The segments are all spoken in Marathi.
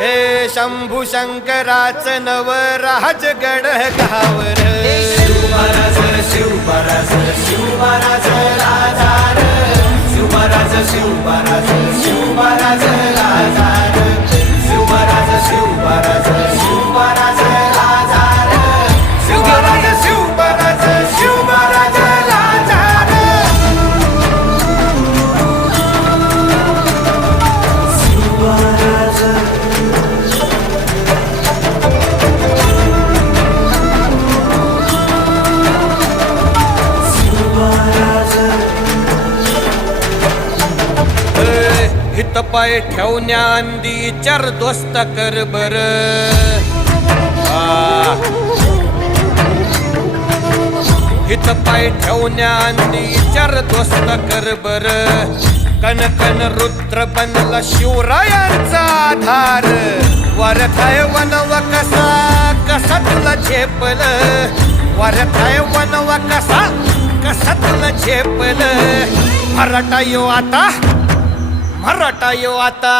हे शंभू शंकराचं नवराजगड गावर शिवमहाराज शिवमहाराज शिवमहाराज राजार शिवमहाराज शिवमहाराज शिवमहाराज राजार शिवमहाराज शिवमहाराज शिवमहाराज राजार शिवमहाराज शिवमहाराज शिवमहाराज राजार शिवमहाराज हित पाय ठेवण्या अंदी चार दोस्त कर बर हित पाय ठेवण्या अंदी चार दोस्त कर बर कन कन रुद्र बनला शिवरायांचा आधार वरथाय वनव कसा कसा तुला झेपल वरथाय वनव कसा कसा तुला झेपल मराठा यो आता मराठा यो आता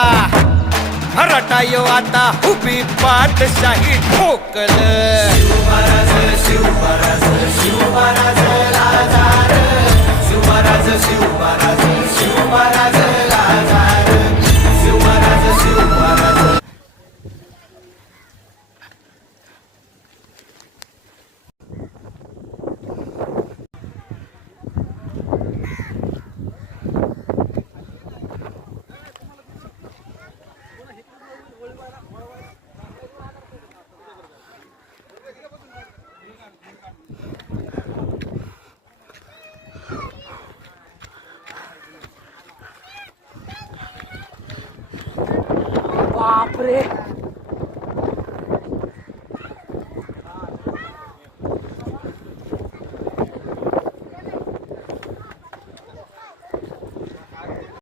मराठा यो आता उभी पाठशाही ठोकल शिवमहाराज शिवमहाराज शिवमहाराज राजार शिवमहाराज शिवमहाराज शिवमहाराज राजार शिवमहाराज शिवमहाराज बापरे